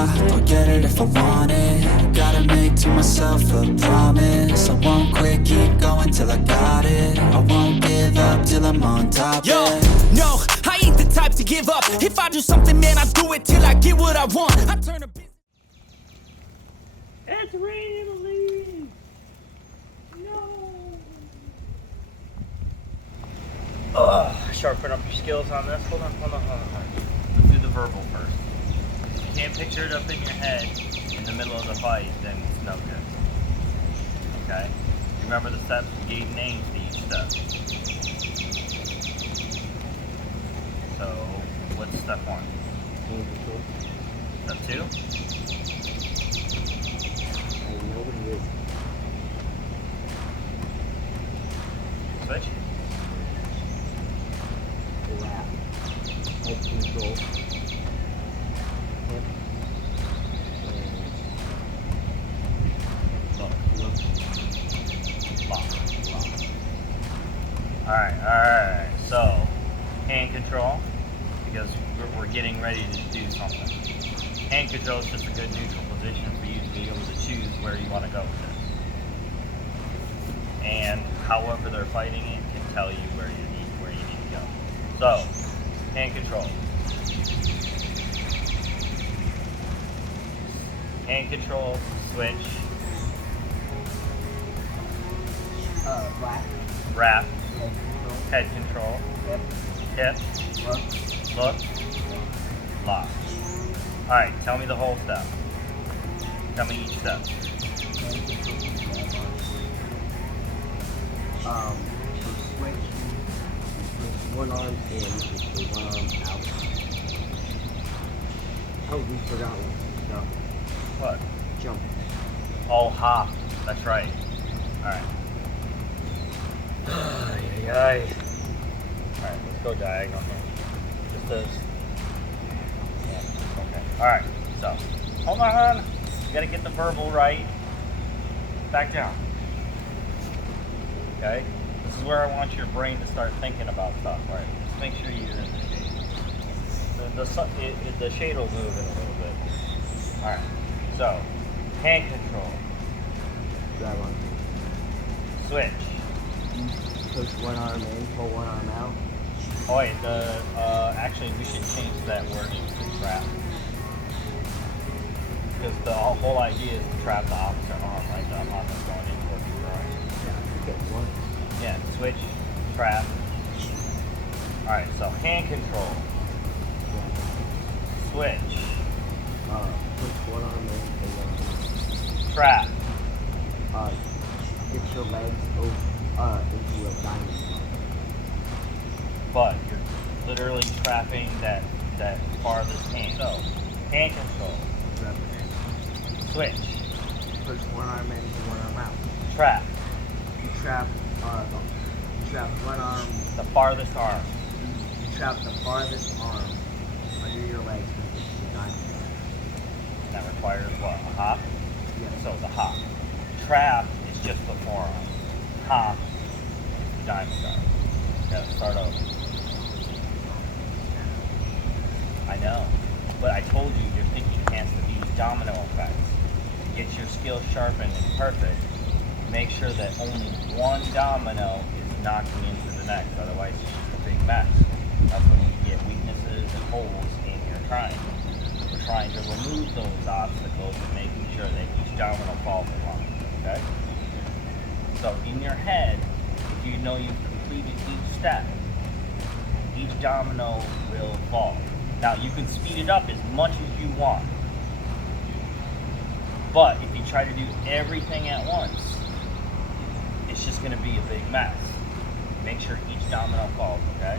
I'll get it if I want it. Gotta make to myself a promise. I won't quit, keep going till I got it. I won't give up till I'm on top. Yo, no, I ain't the type to give up. If I do something, man, I do it till I get what I want. I turn a business. It's raining. No. Sharpen up your skills on this. Hold on. Let's do the verbal first. If you can't picture it up in your head in the middle of the fight, then it's no good. Okay? Remember the steps, we gave names to each step. So, what's step 1? Step 2? Switch? Wrap. Head control. Hip. And lock. Alright. So, hand control, because we're getting ready to do something. Hand control is just a good neutral position for you to be able to choose where you want to go with it. And however they're fighting it can tell you where you need to go. So, hand control. Hand control, switch. Wrap. Head control. Hip. Look. Lock. Alright, tell me the whole step. Tell me each step. So switch one arm in, so one arm out. Oh, we forgot one. No. What? Jump. Oh, hop. That's right. Alright. Alright, let's go diagonal here. Just this. Yeah, okay. Alright, so. Hold on. You gotta get the verbal right. Back down. Okay? This is where I want your brain to start thinking about stuff, right? Just make sure you're in the shade. The shade will move in a little bit. Alright, so. Hand control. Grab on. Switch. Push one arm in, pull one arm out. Oh wait, actually we should change that wording to trap. Because the whole idea is to trap the opposite arm, right? The opposite going in towards your right. Yeah, get one. Yeah, switch, trap. Alright, so hand control. Switch. Push one arm in and Trap. get your legs into a diamond. But you're literally trapping that farthest hand. So, hand control. Switch. Push one arm in and one arm out. Trap. You trap one arm. The farthest arm. You trap the farthest arm under your legs with the diamond. That requires what? A hop? Yes. So the hop. Trap is just the forearm. Hop, diamond guard. Gotta start over. I know, but I told you your thinking has to be domino effects. To get your skills sharpened and perfect, make sure that only one domino is knocking into the next, otherwise it's just a big mess. That's when you get weaknesses and holes in your triangle. We're trying to remove those obstacles and making sure that each domino falls in line, okay? So in your head, if you know you've completed each step, each domino will fall. Now you can speed it up as much as you want, but if you try to do everything at once, it's just going to be a big mess. Make sure each domino falls, okay?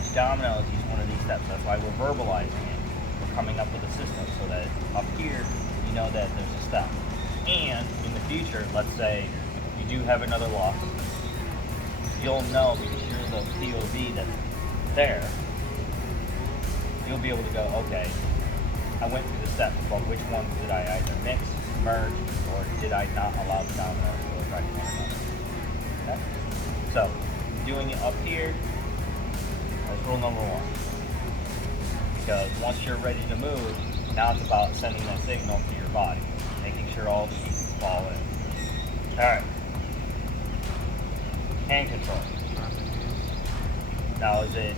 Each domino is each one of these steps. That's why we're verbalizing it. We're coming up with a system so that up here, you know that there's a step. And in the future, let's say you do have another loss, you'll know because you're the POV that's there. You'll be able to go, okay, I went through the steps, but which ones did I either mix, merge, or did I not allow the dominoes to affect one another? Okay? So, doing it up here, that's rule number one. Because once you're ready to move, Now it's about sending that signal to your body, making sure all the pieces fall in. All right. Hand control. Now is it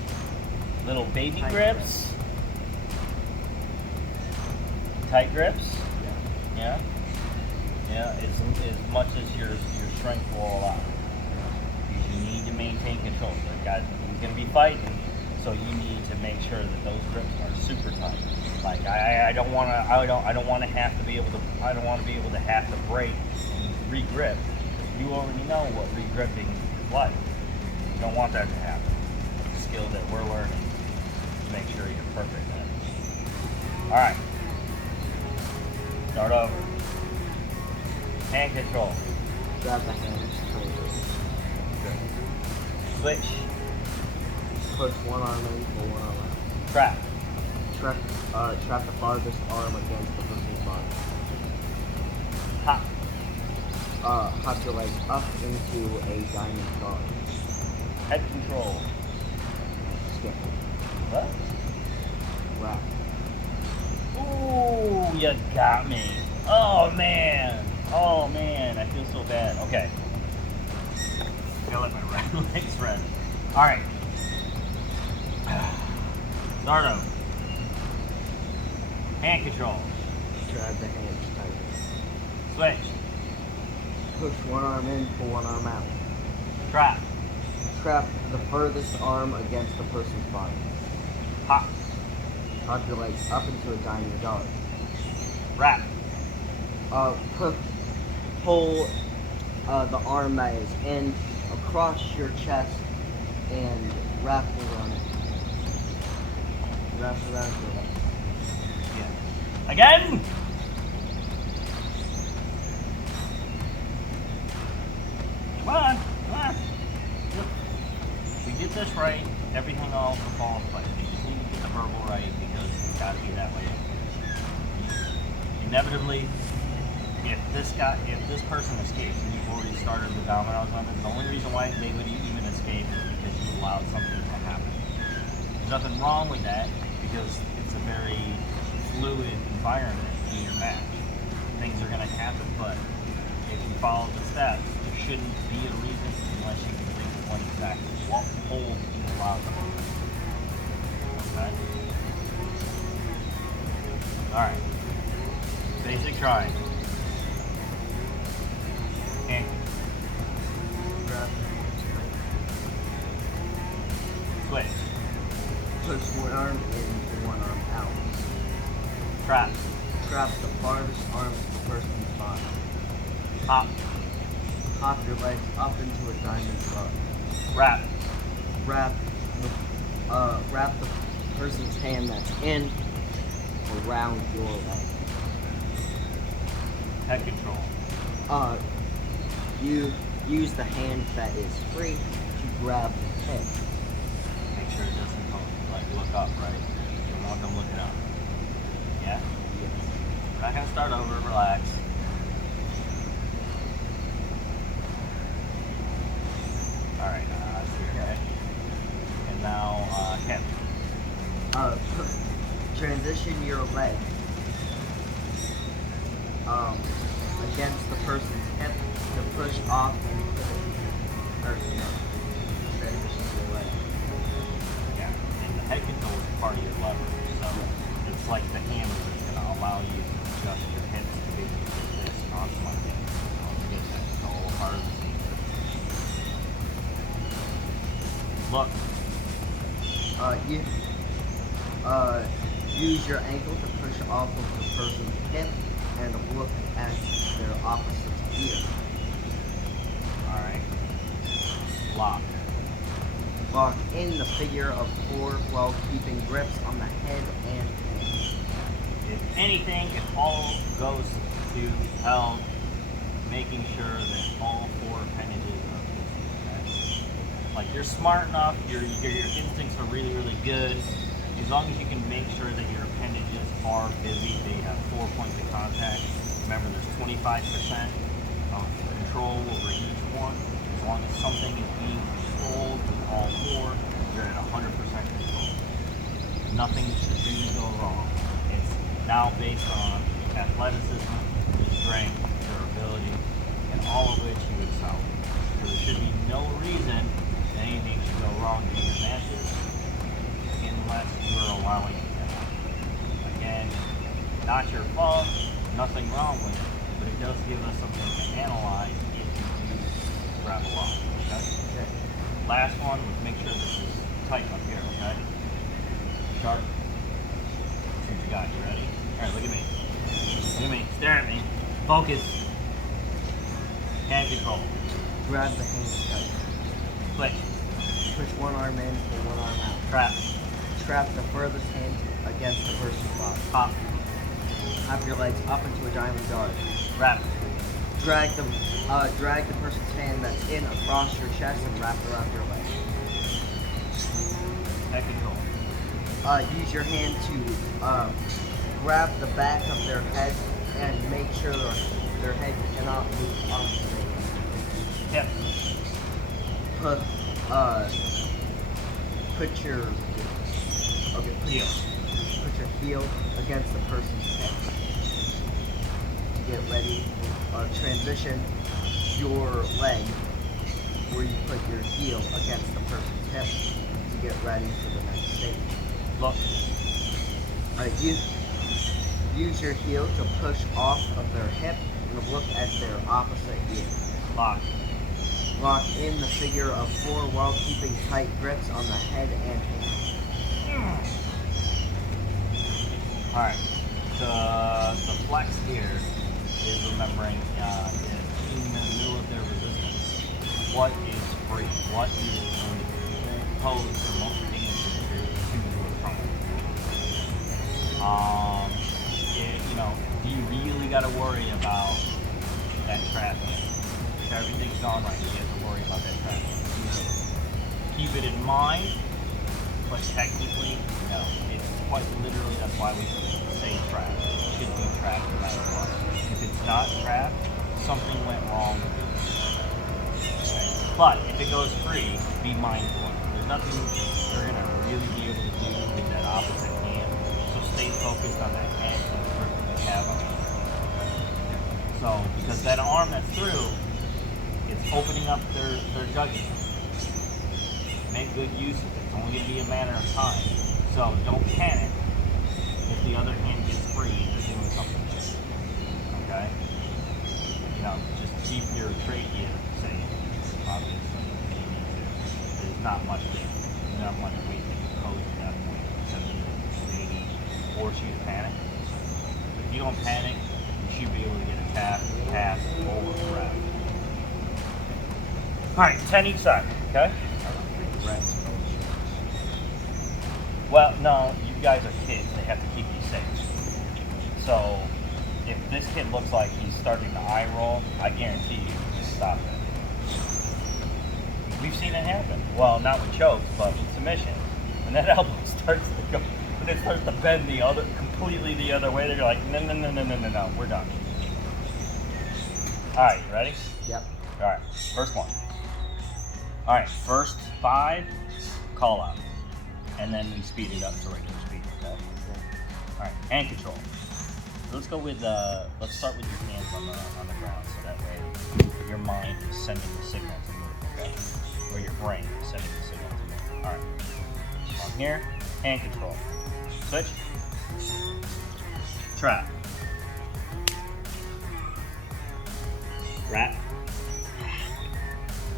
little baby grips? Tight grips? Yeah. Yeah, as much as your strength will allow. You need to maintain control. You're going to be fighting, so you need to make sure that those grips are super tight. Like I don't want to have to be able to have to break and re-grip. You already know what re-gripping is like. You don't want that to happen. It's a skill that we're learning to make sure you're perfect at it. All right. Start over. Hand control. Grab the hands tightly. Good. Switch. Push one arm in, pull one arm out. Trap. Trap the farthest arm against the person's body. Hop. Hop your legs up into a diamond guard. Head control. Skip. What? Wrap. Ooh, you got me. Oh man. Oh man, I feel so bad. Okay. Gotta let my legs rest. Alright. Start over. Hand control. Grab the hands tightly. Switch. Push one arm in, pull one arm out. Trap. Trap the furthest arm against the person's body. Hop. Hop your legs up into a diamond guard. Wrap. Pull the arm that is in across your chest and wrap around it. Wrap around your leg. Yeah. Again. Come on. Come on. If we get this right, everything all will fall in place. We just need to get the verbal right because it's got to be that way. Inevitably, if this person escapes and you've already started the dominoes on it, the only reason why they would even escape is because you allowed something to happen. There's nothing wrong with that because it's a very fluid environment in your match. Things are going to happen, but if you follow the steps, there shouldn't be a reason unless you can think of one exactly. What hold you allow them? Okay? Alright. Basic try. Hand. Grab. Switch. Push one arm in, pull one arm out. Trap. Trap the farthest arm to the person's body. Hop. Hop your legs up into a diamond guard. Wrap. Wrap the person's hand that's in around your leg. Head control. You use the hand that is free to grab the head. Make sure it doesn't look up, right? You don't want them looking up. Yeah? Yes. We're not gonna start over, relax. Alright, okay. And now, hip. Transition your leg against the person's hip to push off and transition your leg. Yeah. And the head control is part of your lever. So it's like the hammer that's gonna allow you to adjust your hips to be able to get this onto my hip. Don't forget that. It's all part of the same thing. Look. Use your ankle to push off of the person's hip and look at their opposite ear. Alright. Lock. Lock in the figure of 4 while keeping grips on the head and hands. If anything, it all goes to hell, making sure that all 4 appendages are busy. Okay? Like you're smart enough, your instincts are really, really good. As long as you can make sure that your appendages are busy, they have 4 points of contact. Remember, there's 25% of control over each one. As long as something is being controlled with all 4, you're at 100% control. Nothing should really go wrong. It's now now based on athleticism, strength, durability, and all of which you excel. So there should be no reason that anything should go wrong in your matches unless you're allowing it to happen. Again, not your fault, nothing wrong with it, but it does give us something to analyze if you do grab a lot. Okay? Last one, let's make sure this is tight up here, okay? Sharp. See what you got, you ready? Alright, look at me. Look at me, stare at me. Focus. Hand control. Grab the hands tight. Click. Push one arm in, pull one arm out. Trap. Trap the furthest hand against the person's body. Pop. Have your legs up into a diamond guard. Wrap. Drag the person's hand that's in across your chest and wrap it around your leg. Head control. Use your hand to grab the back of their head and make sure their head cannot move off the stage. Hip. Put your Heel. Put your heel against the person's head. To get ready, transition your leg where you put your heel against the person's hip to get ready for the next stage. Look. Use your heel to push off of their hip and look at their opposite ear. Lock. Lock in the figure of 4 while keeping tight grips on the head and hand. Alright. The flex here is remembering in the middle of their resistance, what is free? What is going to pose the most danger to your opponent? Do you really got to worry about that traffic? If everything's gone right, you have to worry about that traffic. Keep it in mind, but technically, no. It's quite literally, that's why we say trap. It should be trapped no matter what. If it's not trapped, something went wrong with it. Okay? But if it goes free, be mindful. There's nothing you're going to really be able to do with that opposite hand. So stay focused on that hand and the grip that you have on it. So, because that arm that's through, it's opening up their jugular. Make good use of it. It's only going to be a matter of time. So don't panic if the other hand gets free and you're doing something else. Okay? Just keep your trachea safe. Obviously, you need to. There's not much weight that you pose at that point, except maybe force you to panic. But if you don't panic, you should be able to get a tap, pass, or grab. Alright, 10 each side, okay? Well, no, you guys are kids. They have to keep you safe. So, if this kid looks like he's starting to eye roll, I guarantee you, just stop it. We've seen it happen. Well, not with chokes, but with submission. When that elbow starts to go, when it starts to bend completely the other way, they're like, no, we're done. Alright, you ready? Yep. Alright, first one. Alright, first 5, call out. And then we speed it up to regular speed, okay? Alright, hand control. So let's go with, let's start with your hands on the ground, so that way your mind is sending the signal to move, okay? Or your brain is sending the signal to move. Alright, on here, hand control. Switch. Trap. Wrap.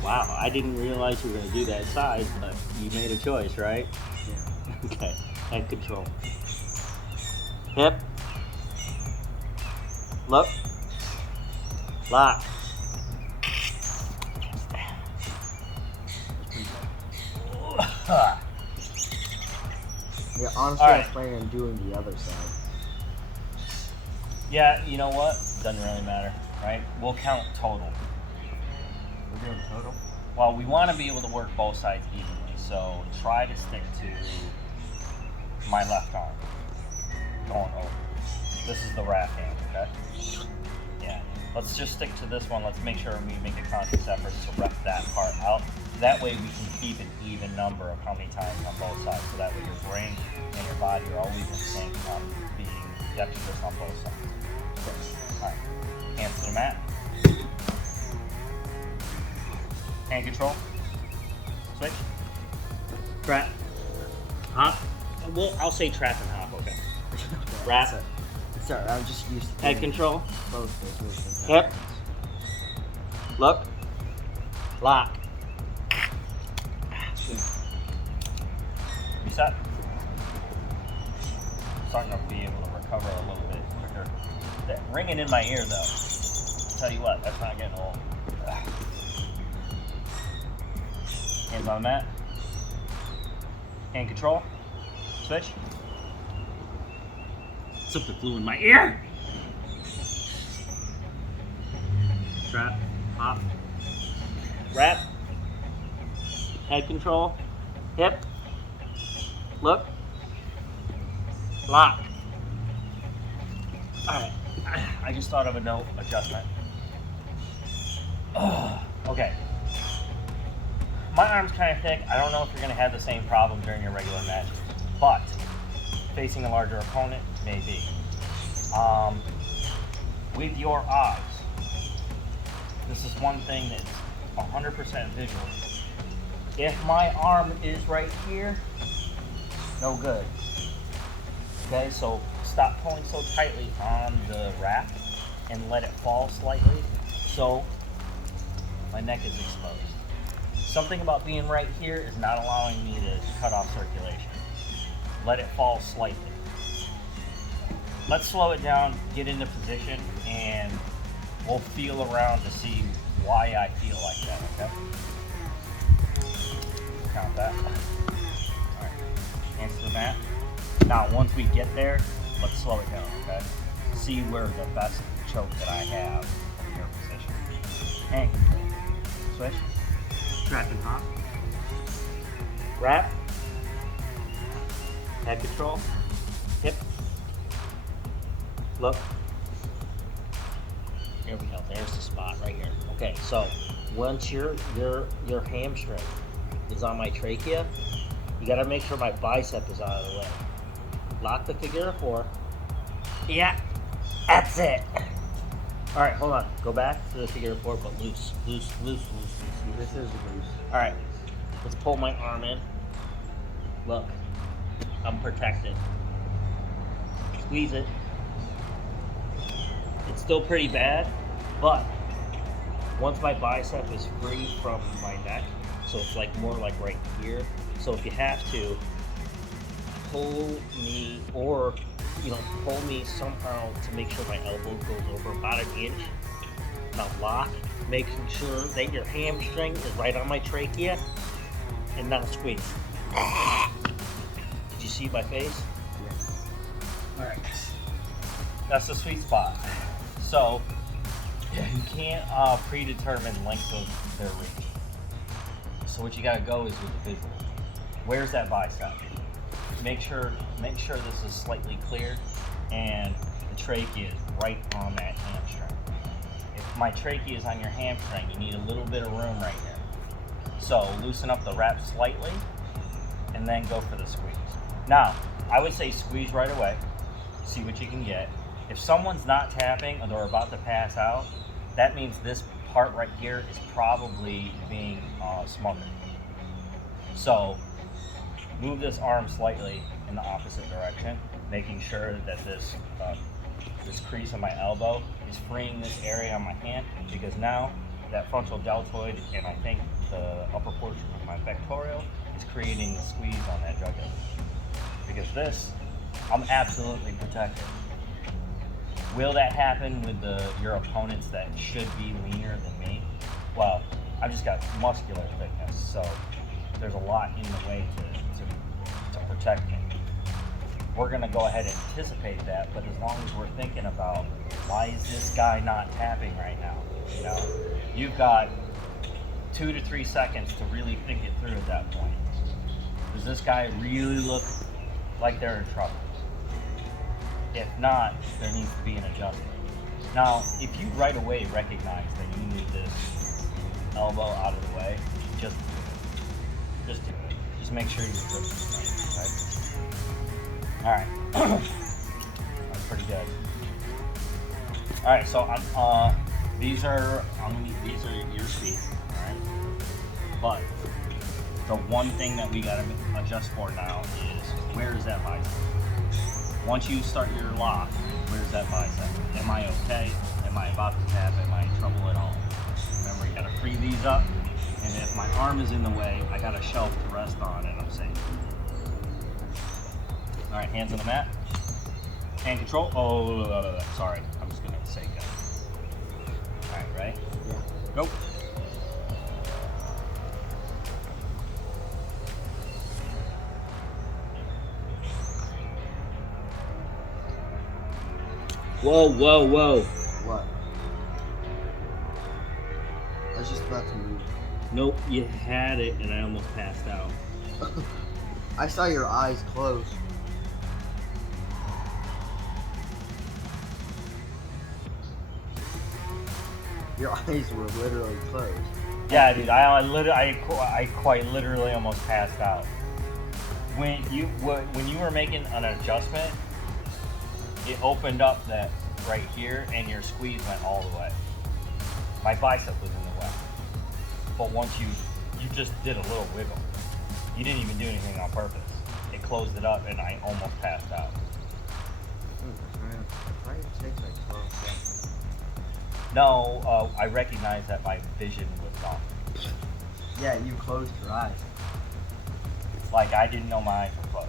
Wow, I didn't realize you were going to do that side, but you made a choice, right? Yeah. Okay, head control. Hip. Look. Lock. Yeah, honestly, All I right. was planning on doing the other side. Yeah, you know what? Doesn't really matter, right? We'll count total. We're doing total? Well, we want to be able to work both sides evenly, so try to stick to my left arm going over. This is the wrap hand, okay? Yeah. Let's just stick to this one. Let's make sure we make a conscious effort to rep that part out. That way we can keep an even number of how many times on both sides, so that way your brain and your body are always in sync on being You have to do this on both sides. Alright, hands to the mat. Hand control. Switch. Trap. Hop. Well, I'll say trap and hop, okay. Wrap. Sorry, I'm just used to Head doing control. both those motions. Hip. Look. Lock. Reset. Starting to be able to recover a little bit quicker. That ringing in my ear, though. Tell you what, that's not getting old. Hands on the mat. Hand control. Switch. Something flew in my ear. Trap. Hop. Wrap. Head control. Hip. Look. Lock. Alright. I just thought of a note adjustment. Okay. My arm's kind of thick. I don't know if you're going to have the same problem during your regular match, but facing a larger opponent, maybe. With your odds, this is one thing that's 100% visual. If my arm is right here, no good. Okay, so stop pulling so tightly on the wrap and let it fall slightly so my neck is exposed. Something about being right here is not allowing me to cut off circulation. Let it fall slightly. Let's slow it down, get into position, and we'll feel around to see why I feel like that, okay? Count that. Alright, hands to the mat. Now, once we get there, let's slow it down, okay? See where the best choke that I have in your position. Hand control. Switch. Trap and hop. Wrap. Head control. Hip. Look. Here we go. There's the spot right here. Okay, so once your hamstring is on my trachea, you gotta make sure my bicep is out of the way. Lock the figure of 4. Yeah, that's it. All right, hold on. Go back to the figure of 4, but loose. This is loose. All right, let's pull my arm in. Look, I'm protected. Squeeze it. It's still pretty bad, but once my bicep is free from my neck, so it's like more like right here. So if you have to, pull me, or pull me somehow to make sure my elbow goes over about 1 inch. Now lock, making sure that your hamstring is right on my trachea, and now squeeze. Did you see my face? Yes. All right. That's the sweet spot. So you can't predetermine length of their reach. So what you gotta go is with the visual. Where's that bicep? Make sure this is slightly clear and the trachea is right on that hamstring. If my trachea is on your hamstring, you need a little bit of room right here. So loosen up the wrap slightly and then go for the squeeze. Now, I would say squeeze right away, see what you can get. If someone's not tapping or they're about to pass out, that means this part right here is probably being smothered. So move this arm slightly in the opposite direction, making sure that this crease on my elbow is freeing this area on my hand, because now that frontal deltoid and I think the upper portion of my pectoral is creating the squeeze on that jugular. Because this, I'm absolutely protected. Will that happen with your opponents that should be leaner than me? Well, I've just got muscular thickness, so there's a lot in the way to protect me. We're gonna go ahead and anticipate that, but as long as we're thinking about why is this guy not tapping right now? You've got 2 to 3 seconds to really think it through at that point. Does this guy really look like they're in trouble? If not, there needs to be an adjustment. Now, if you right away recognize that you need this elbow out of the way, just do it. Just make sure your grip is right, okay? All right. pretty good. All right, so these are your speed. All right, but the one thing that we gotta adjust for now is where is that bicep? Once you start your lock, where's that bicep? Am I okay? Am I about to tap? Am I in trouble at all? Remember, you gotta free these up, and if my arm is in the way, I got a shelf to rest on, and I'm safe. All right, hands on the mat. Hand control. Oh, sorry. I'm just gonna say go. All right, ready? Yeah. Go. Whoa, whoa, whoa. What? I was just about to move. Nope, you had it, and I almost passed out. I saw your eyes close. Your eyes were literally closed. Yeah, dude, I quite literally almost passed out. When you were making an adjustment, it opened up that right here, and your squeeze went all the way. My bicep was in the way, but once you just did a little wiggle. You didn't even do anything on purpose. It closed it up, and I almost passed out. Probably takes like 12 seconds. No, I recognize that my vision was off. Yeah, you closed your eyes. Like I didn't know my eyes were closed.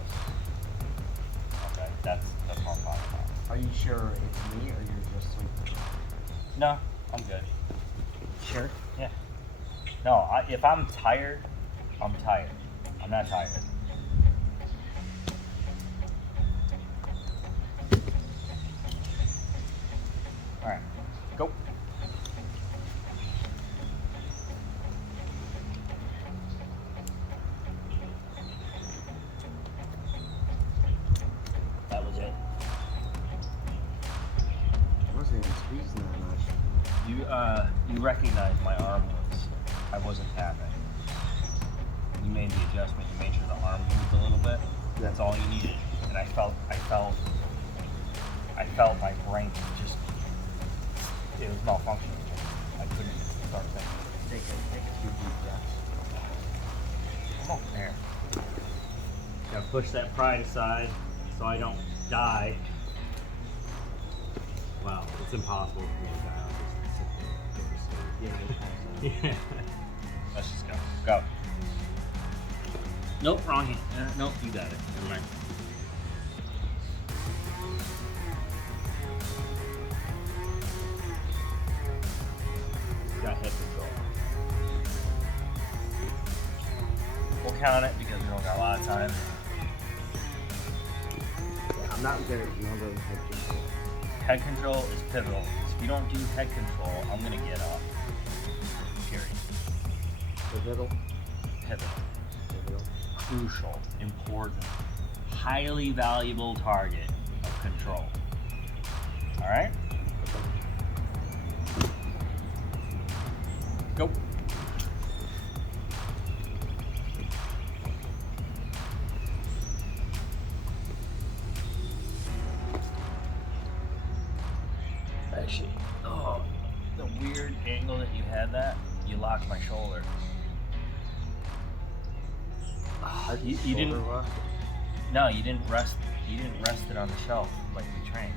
Okay, that's what I'm talking about. Are you sure it's me or you're just sleeping? No, I'm good. Sure. Yeah. No, if I'm tired, I'm tired. I'm not tired. All right, go. That was it. I wasn't even squeezing that much. You recognize my arm I wasn't tapping. You made the adjustment. You made sure the arm moved a little bit. That's all you needed. And I felt my brain just, it was malfunctioning. I couldn't start thinking. Take a few deep breaths. Come on, there. Gotta push that pride aside so I don't die. Wow, it's impossible for me to die. I'll just sit there. Yeah. Let's just go. Go. Nope, wrong hand. Nope, you got it. Never mind. Got head control. We'll count it because we don't got a lot of time. Yeah, I'm not good at handling head control. Head control is pivotal. If you don't do head control, I'm gonna get up. Period. Pivotal? Pivotal. Pivotal. Crucial, important, highly valuable target of control. All right? Go. Actually, the weird angle that you had you locked my shoulder. You didn't. Shoulder lock? No, you didn't rest. You didn't rest it on the shelf like we trained.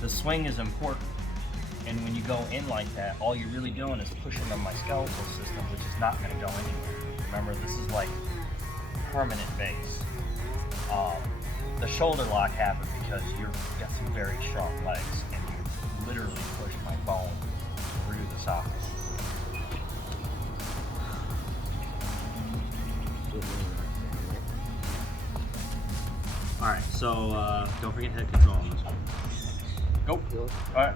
The swing is important, and when you go in like that, all you're really doing is pushing on my skeletal system, which is not going to go anywhere. Remember, this is like permanent base. The shoulder lock happened because you've got some very strong legs, and you literally pushed my bone through the socket. Alright, so don't forget head control on this one. Go. Alright.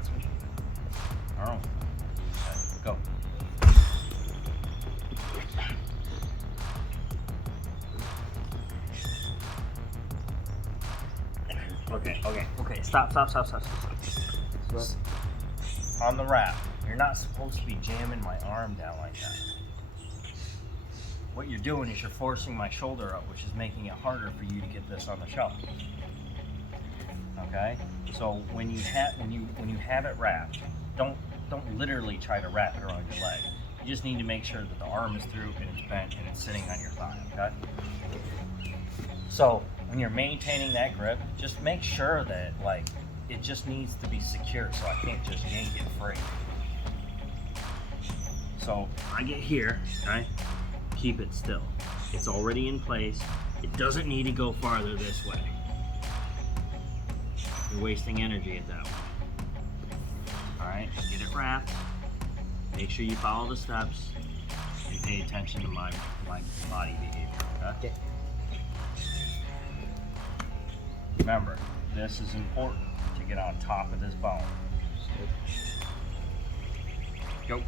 Alright. Go. Okay. Stop. On the wrap, you're not supposed to be jamming my arm down like that. What you're doing is you're forcing my shoulder up, which is making it harder for you to get this on the shelf. Okay, so when you have it wrapped, don't literally try to wrap it around your leg. You just need to make sure that the arm is through and it's bent and it's sitting on your thigh. Okay. So when you're maintaining that grip, just make sure that like it just needs to be secure, so I can't just yank it free. So I get here, right? Keep it still. It's already in place. It doesn't need to go farther this way. You're wasting energy at that one. All right, get it wrapped. Make sure you follow the steps and pay attention to my body behavior. Okay? Remember, this is important to get on top of this bone. Go.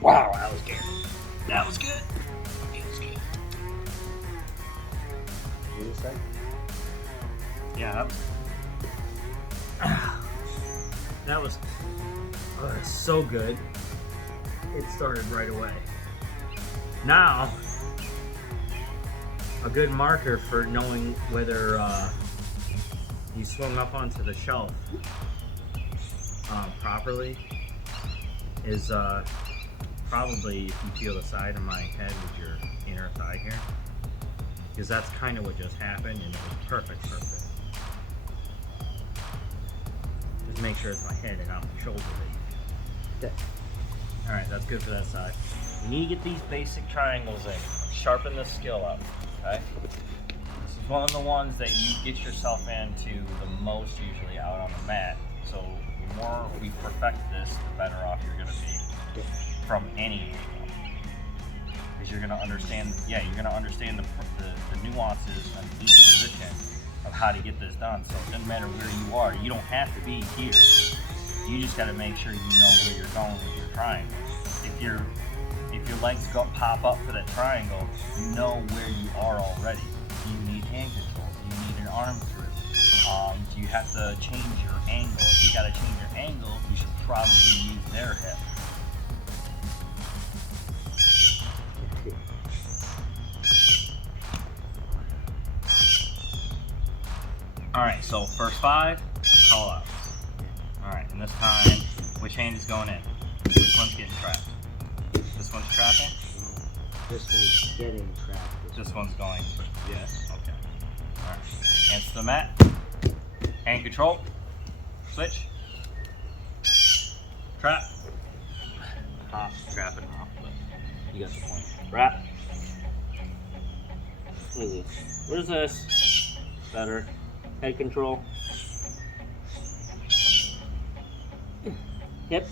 Wow, that was good. That was good. It was good. What did you say? Yeah, that was so good. It started right away. Now, a good marker for knowing whether you swung up onto the shelf properly is probably if you feel the side of my head with your inner thigh here, because that's kind of what just happened, and it was perfect. Just make sure it's my head and not my shoulder blade. Okay. All right, that's good for that side. You need to get these basic triangles in. Sharpen this skill up, okay? This is one of the ones that you get yourself into the most usually out on the mat. So the more we perfect this, the better off you're gonna be from any angle. Because you're gonna understand, you're gonna understand the nuances of each position of how to get this done. So it doesn't matter where you are. You don't have to be here. You just gotta make sure you know where you're going with your triangle. If your legs pop up for that triangle, you know where you are already. Do you need hand control? Do you need an arm through? Do you have to change your angle? If you gotta change your angle, you should probably use their hip. Alright, so first 5, call outs. Alright, and this time, which hand is going in? Which one's getting trapped? This one's trapping? This one's getting trapped. This one's going, yes, okay. Alright, hands to the mat. Hand control. Switch. Trap. Hop, trap it off, but you got the point. Wrap. What is this? What is this? Better. Head control. Hip.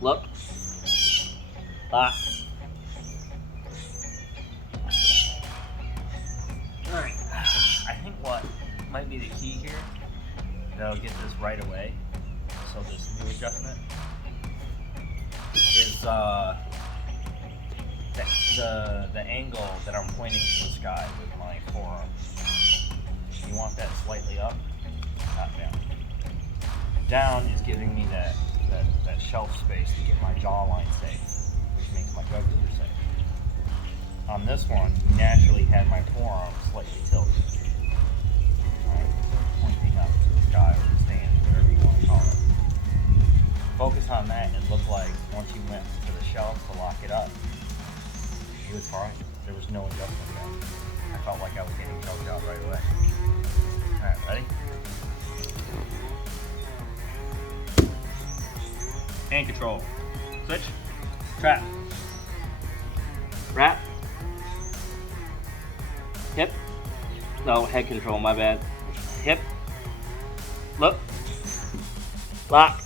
Look. Lock. Alright. I think what might be the key here that'll get this right away, so this new adjustment, is the angle that I'm pointing to the sky with my forearm. You want that slightly up, not down. Down is giving me that shelf space to get my jawline safe, which makes my jugular safe. On this one, you naturally had my forearm slightly tilted. Right? Pointing up to the sky or the stand, whatever you want to call it. Focus on that and look like once you went to the shelf to lock it up, it was fine. There was no adjustment there. I felt like I was getting choked out right away. Alright, ready? Hand control. Switch. Trap. Wrap. Hip. No, head control, my bad. Hip. Look. Lock.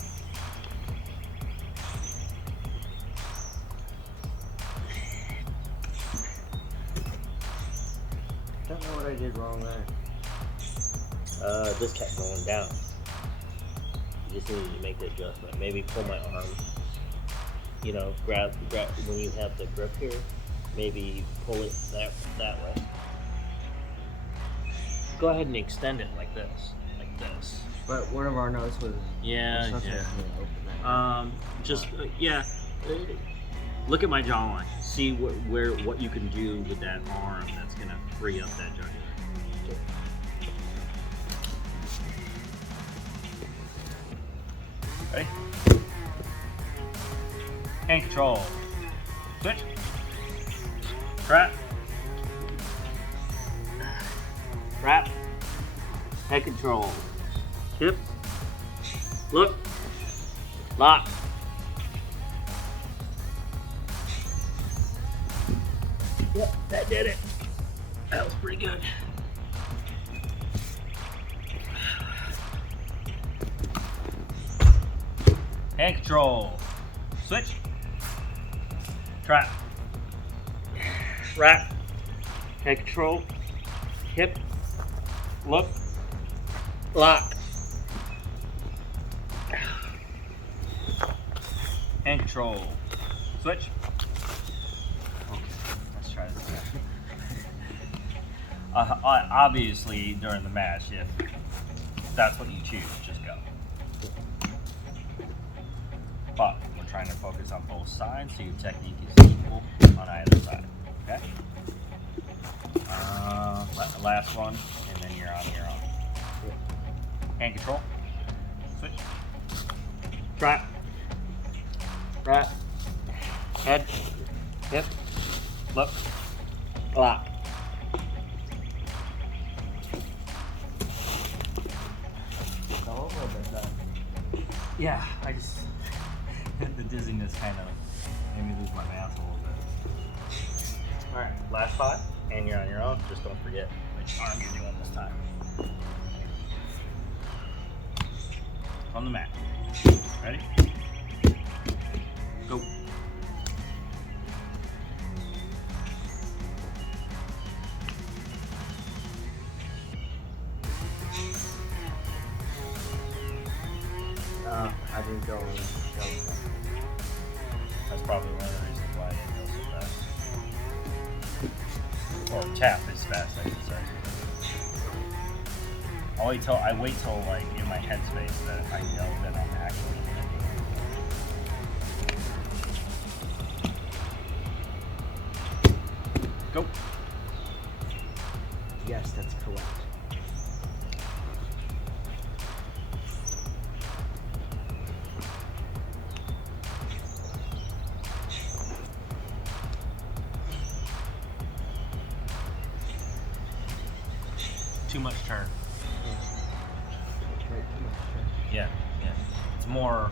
I don't know what I did wrong there. This kept going down. You just needed to make the adjustment. Maybe pull my arm. You know, grab when you have the grip here. Maybe pull it that way. Go ahead and extend it like this, like this. But one of our notes was Yeah, something yeah. to open that. Just yeah. Look at my jawline. See what you can do with that arm. That's gonna free up that jugular. Ready? Hand control. Switch. Trap. Trap. Head control. Hip. Look. Lock. Yep, that did it. That was pretty good. Hand control. Switch. Trap. Wrap. Head control. Hip. Look. Lock. Hand control. Switch. Okay, let's try this again. Obviously, during the match, if that's what you choose, just go. But we're trying to focus on both sides, so your technique is equal on either side. Okay? Last one, and then you're on your own. Hand control. Switch. Trap. Wrap. Head. Hip. Look. Lock. A little bit done. Yeah, I just the dizziness kind of made me lose my math a little bit. All right, last 5, and you're on your own. Just don't forget which arm you're doing this time. On the mat. Ready? Go. I didn't go with that. That's probably one of the reasons why I didn't go so fast. Or tap as fast, I should say. I wait till like in my headspace that I know that I'm actually gonna do it. Go. Yes, that's correct. Too much turn. Right, too much, sure. Yeah, yeah. It's more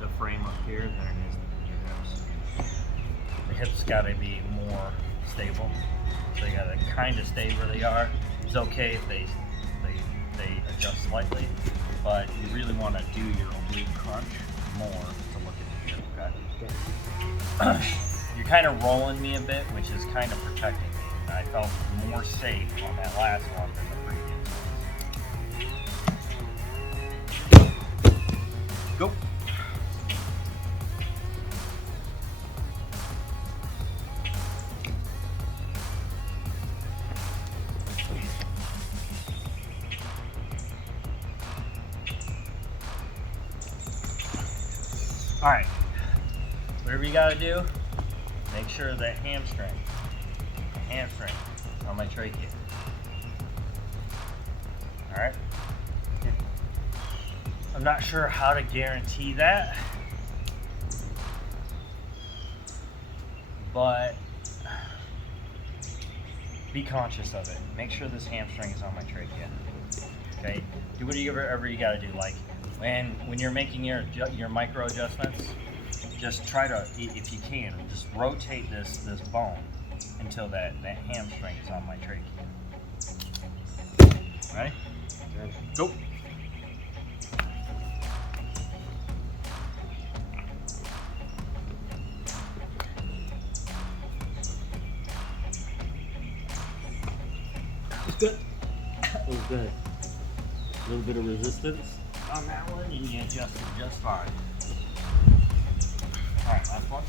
the frame up here than it is your hips. The hips gotta be more stable. So you gotta kind of stay where they are. It's okay if they adjust slightly, but you really want to do your oblique crunch more to look at the hip, okay? You're kind of rolling me a bit, which is kind of protecting me. And I felt more safe on that last one than the previous one. Go. All right, whatever you gotta do, make sure that hamstring on my trachea. All right. I'm not sure how to guarantee that, but be conscious of it. Make sure this hamstring is on my trachea. Okay. Do whatever you gotta do. Like when you're making your micro adjustments, just try to, if you can, just rotate this bone until that hamstring is on my trachea. Ready? Go. It's good. That was good. A little bit of resistance on that one, and you adjusted just fine. All right, last one.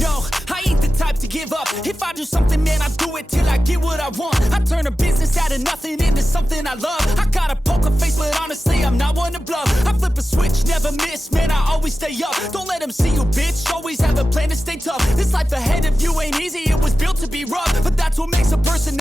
No, I ain't the type to give up. If I do something, man, I do it till I get what I want. I turn a business out of nothing into something I love. I got a poker face, but honestly, I'm not one to bluff. I flip a switch, never miss, man, I always stay up. Don't let them see you, bitch, always have a plan to stay tough. This life ahead of you ain't easy, it was built to be rough. But that's what makes a person